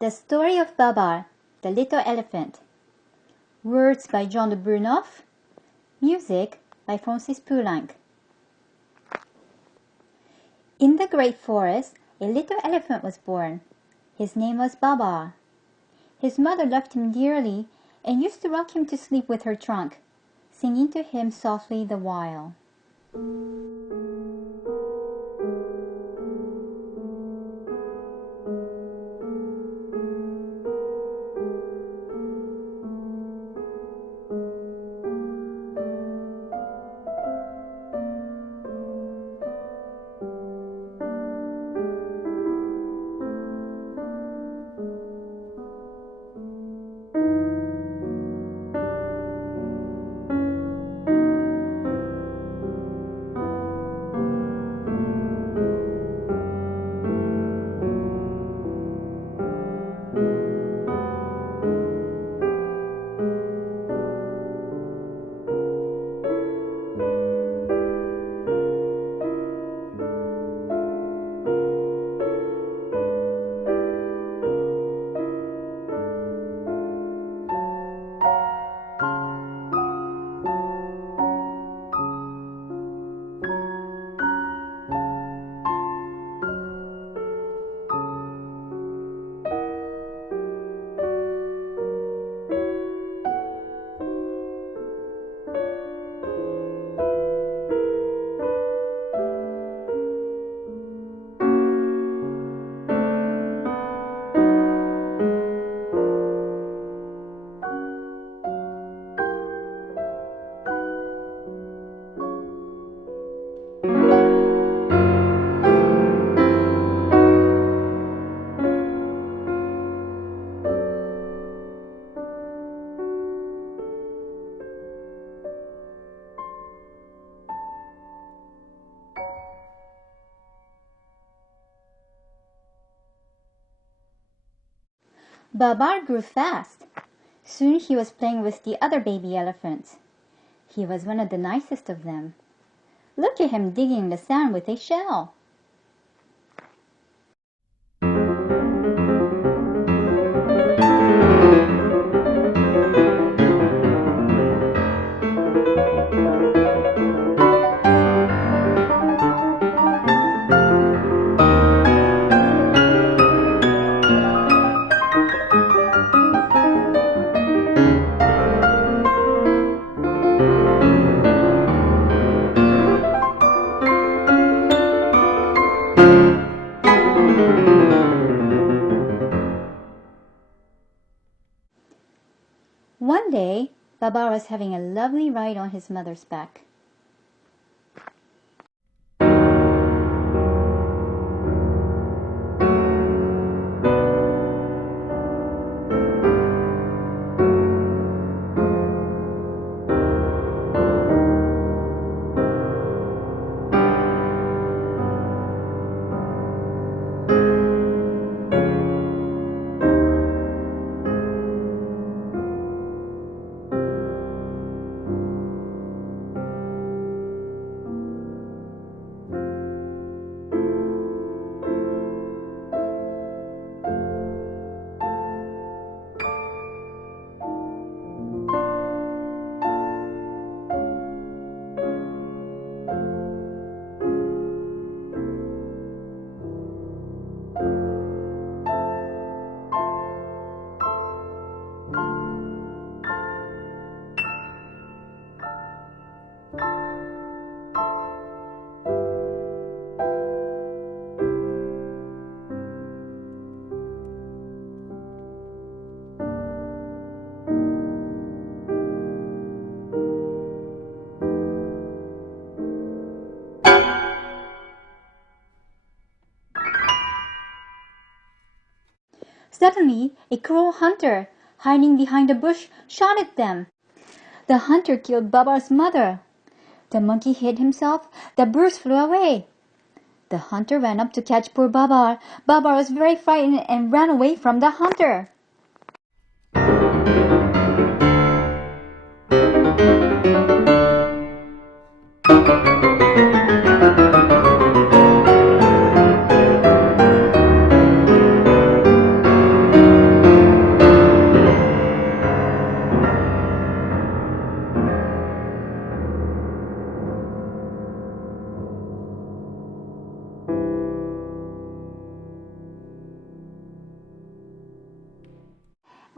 The Story of Babar, the Little Elephant. Words by John de Brunhoff. Music by Francis Poulenc. In the great forest, a little elephant was born. His name was Babar. His mother loved him dearly and used to rock him to sleep with her trunk, singing to him softly the while. Babar grew fast. Soon he was playing with the other baby elephants. He was one of the nicest of them. Look at him digging the sand with a shell. One day, Babar was having a lovely ride on his mother's back. Suddenly, a cruel hunter, hiding behind a bush, shot at them. The hunter killed Babar's mother. The monkey hid himself. The birds flew away. The hunter ran up to catch poor Babar. Babar was very frightened and ran away from the hunter.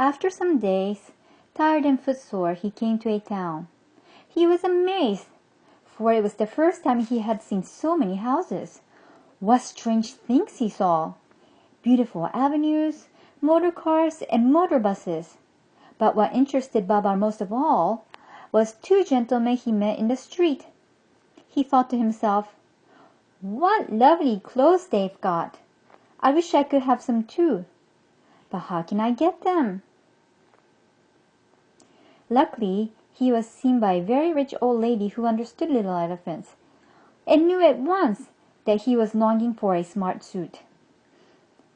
After some days, tired and footsore, he came to a town. He was amazed, for it was the first time he had seen so many houses. What strange things he saw! Beautiful avenues, motor cars, and motor buses. But what interested Babar most of all was two gentlemen he met in the street. He thought to himself, "What lovely clothes they've got! I wish I could have some too. But how can I get them?" Luckily, he was seen by a very rich old lady who understood little elephants, and knew at once that he was longing for a smart suit.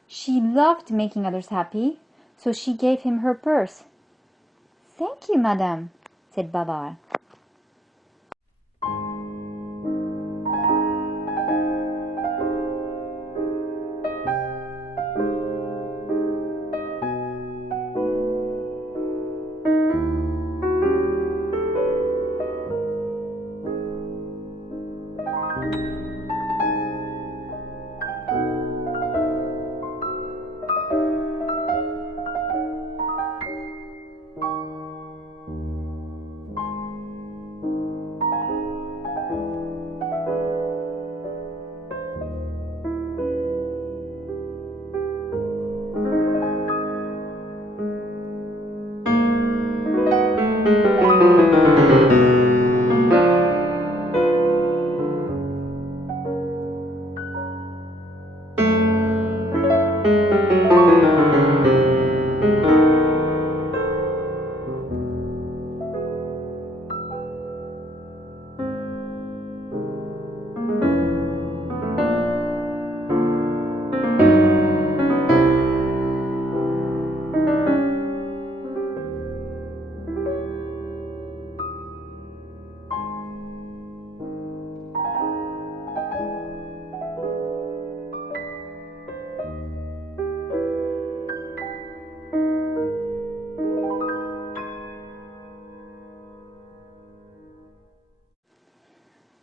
She loved making others happy, so she gave him her purse. "Thank you, madame," said Babar.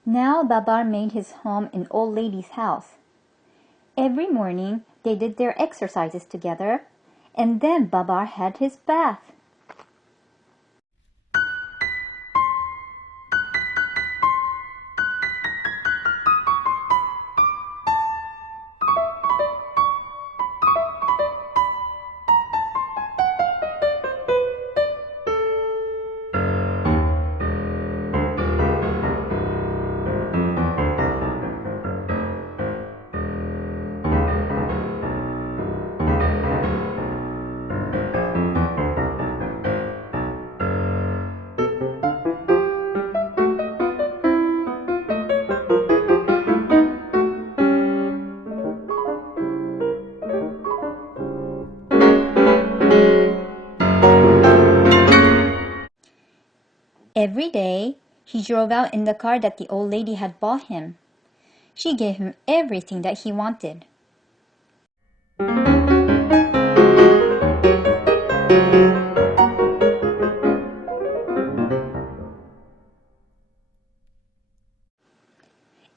Now Babar made his home in old lady's house. Every morning they did their exercises together, and then Babar had his bath. Every day he drove out in the car that the old lady had bought him. She gave him everything that he wanted.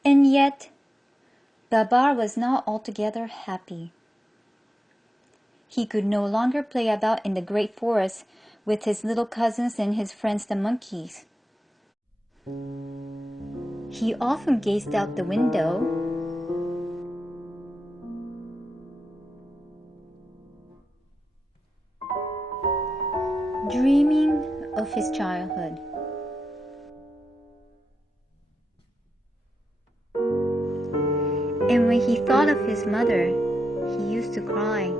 And yet, Babar was not altogether happy. He could no longer play about in the great forest with his little cousins and his friends the monkeys. He often gazed out the window dreaming of his childhood. And when he thought of his mother, he used to cry.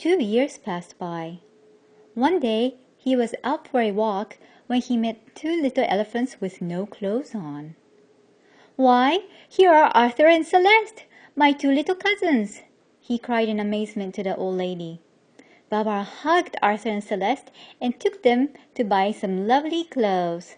2 years passed by. One day he was out for a walk when he met two little elephants with no clothes on. "Why, here are Arthur and Celeste, my two little cousins!" he cried in amazement to the old lady. Babar hugged Arthur and Celeste and took them to buy some lovely clothes.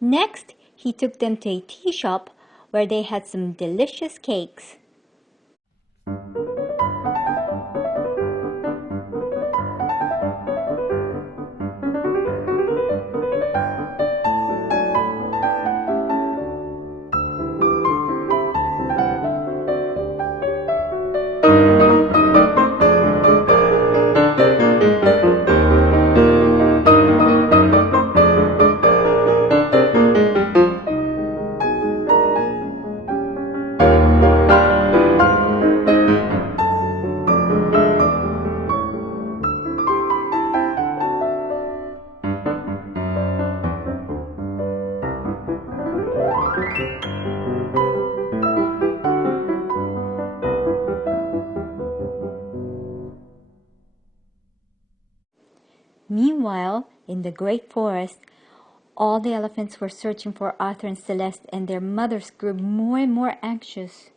Next, he took them to a tea shop where they had some delicious cakes. Meanwhile, in the great forest, all the elephants were searching for Arthur and Celeste, and their mothers grew more and more anxious.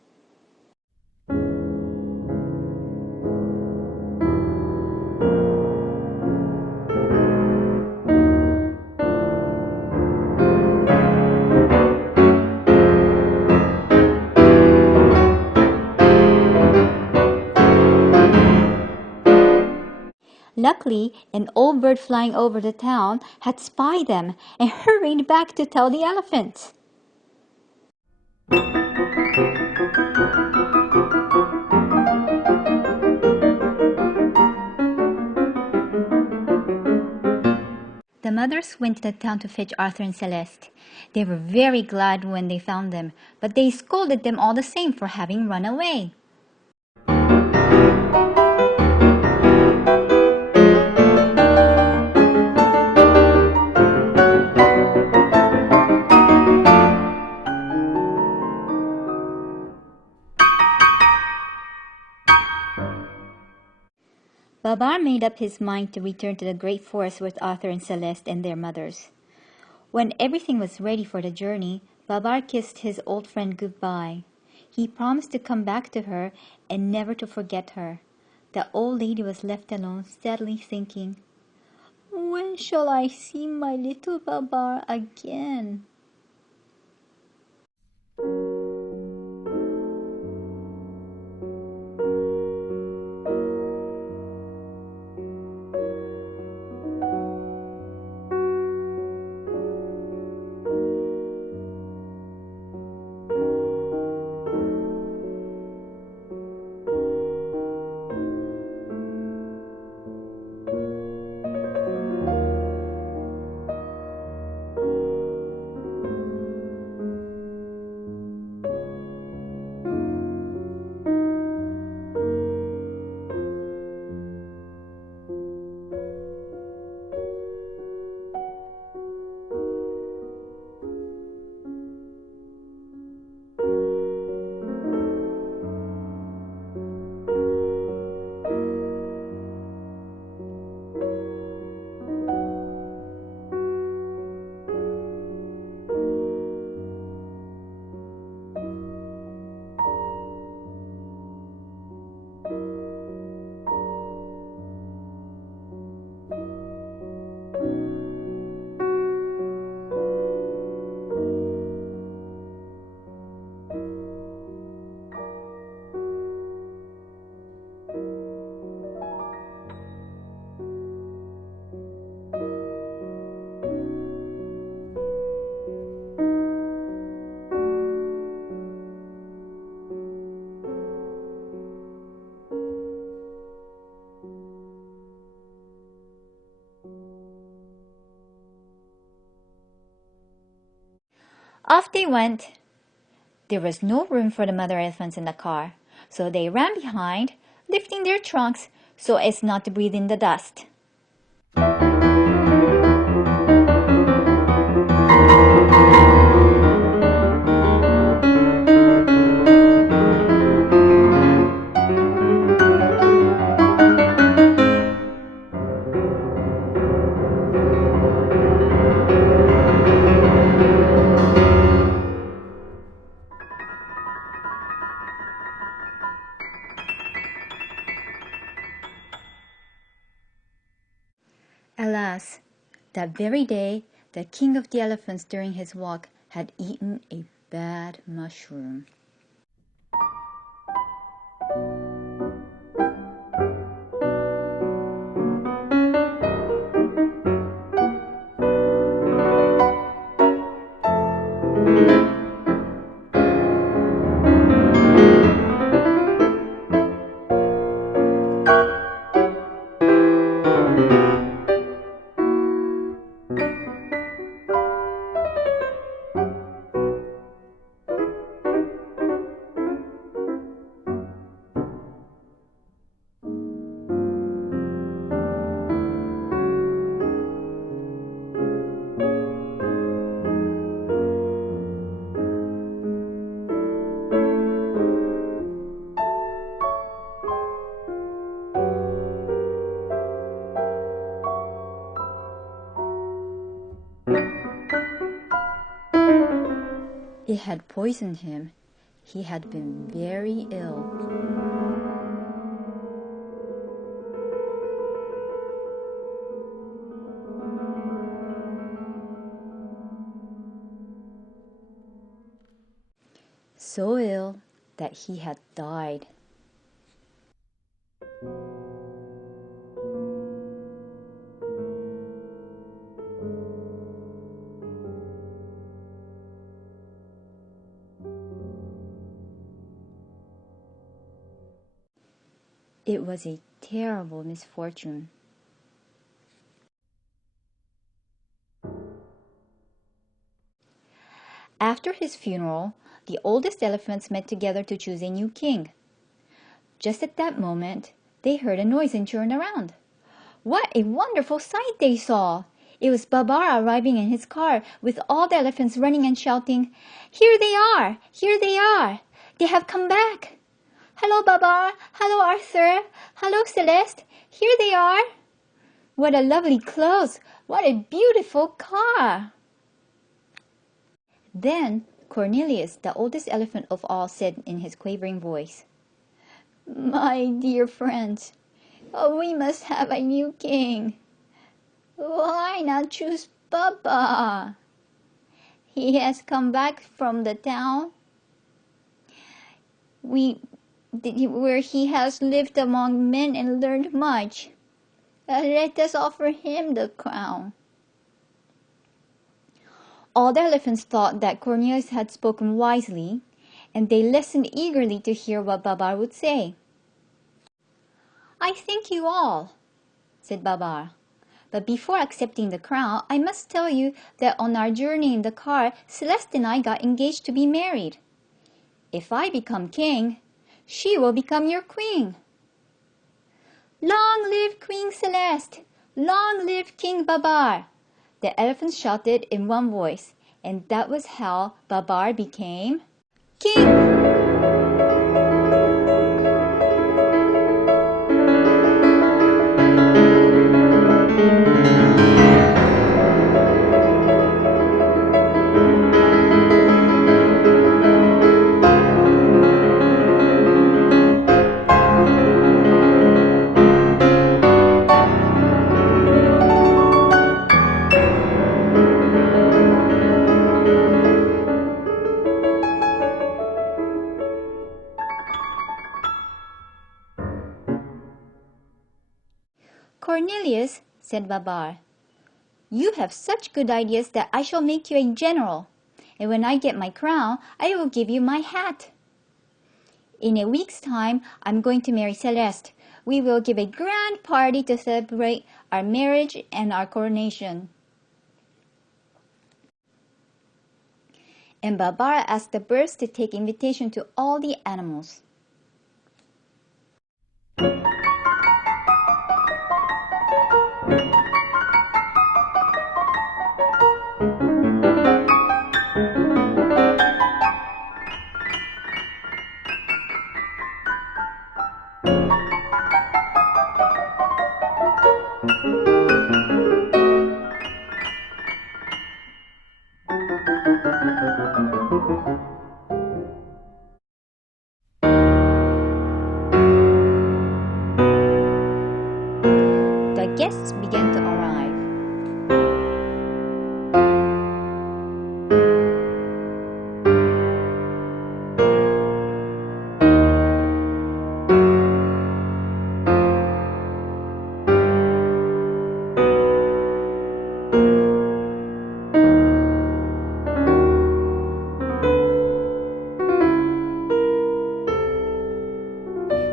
Luckily, an old bird flying over the town had spied them and hurried back to tell the elephants. The mothers went to the town to fetch Arthur and Celeste. They were very glad when they found them, but they scolded them all the same for having run away. Babar made up his mind to return to the great forest with Arthur and Celeste and their mothers. When everything was ready for the journey, Babar kissed his old friend goodbye. He promised to come back to her and never to forget her. The old lady was left alone, sadly thinking, "When shall I see my little Babar again?" Off they went. There was no room for the mother elephants in the car, so they ran behind, lifting their trunks so as not to breathe in the dust. Alas, that very day, the king of the elephants during his walk had eaten a bad mushroom. It had poisoned him. He had been very ill. So ill that he had died. It was a terrible misfortune. After his funeral, the oldest elephants met together to choose a new king. Just at that moment, they heard a noise and turned around. What a wonderful sight they saw! It was Babar arriving in his car with all the elephants running and shouting, "Here they are! Here they are! They have come back! Hello, Babar! Hello, Arthur! Hello, Celeste! Here they are! What a lovely clothes! What a beautiful car!" Then Cornelius, the oldest elephant of all, said in his quavering voice, "My dear friends, we must have a new king. Why not choose Baba? He has come back from the town where he has lived among men and learned much. Let us offer him the crown." All the elephants thought that Cornelius had spoken wisely, and they listened eagerly to hear what Babar would say. "I thank you all," said Babar. "But before accepting the crown, I must tell you that on our journey in the car, Celeste and I got engaged to be married. If I become king, she will become your queen." "Long live Queen Celeste! Long live King Babar!" the elephants shouted in one voice, and that was how Babar became king. "Cornelius," said Babar, "you have such good ideas that I shall make you a general, and when I get my crown, I will give you my hat. In a week's time, I'm going to marry Celeste. We will give a grand party to celebrate our marriage and our coronation. And Babar asked the birds to take invitation to all the animals. The guests began to arrive.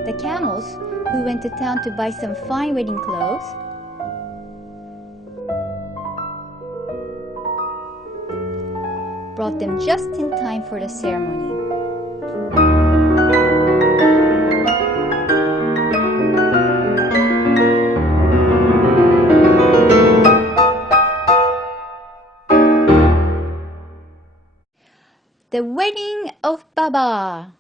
The camels, who went to town to buy some fine wedding clothes, brought them just in time for the ceremony. The Wedding of Babar.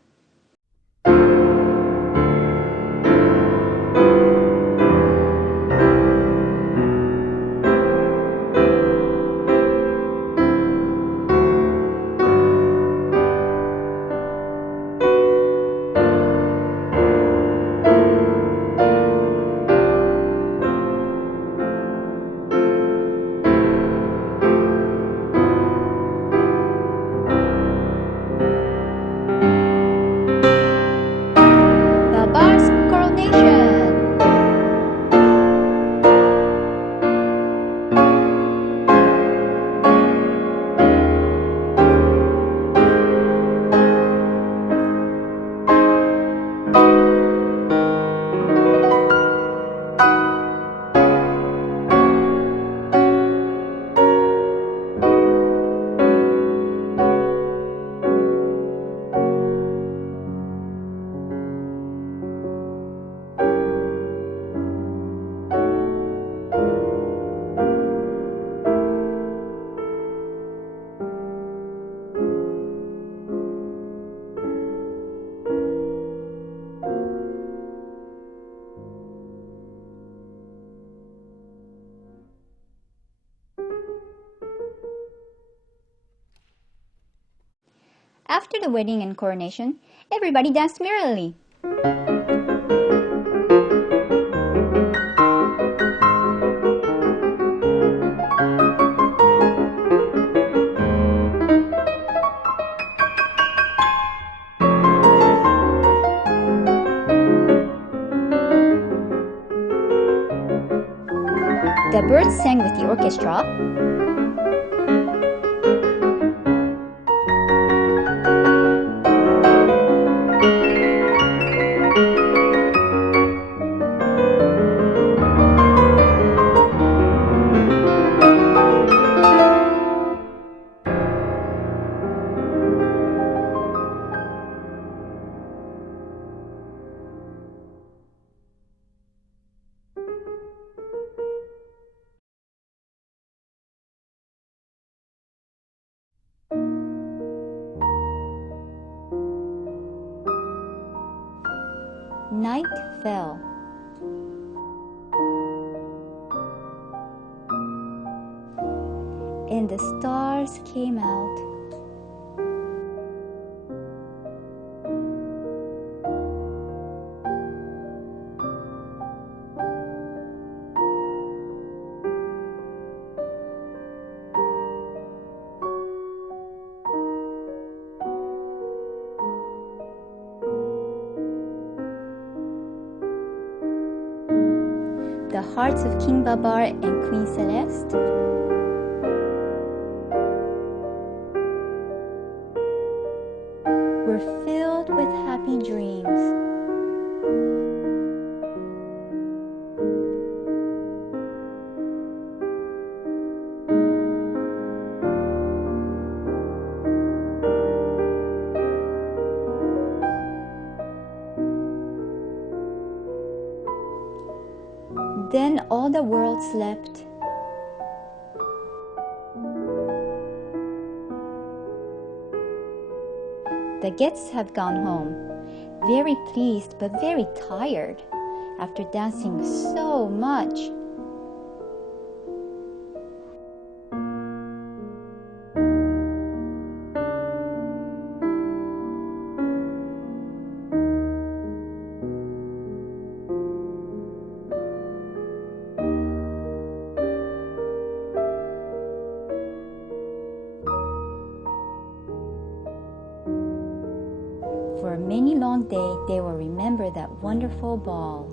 Babar's coronation. After the wedding and coronation, everybody danced merrily. The birds sang with the orchestra. Night fell. And the stars came out. The hearts of King Babar and Queen Celeste were filled with happy dreams. Then all the world slept. The guests had gone home, very pleased but very tired after dancing so much. For a many long day, they will remember that wonderful ball.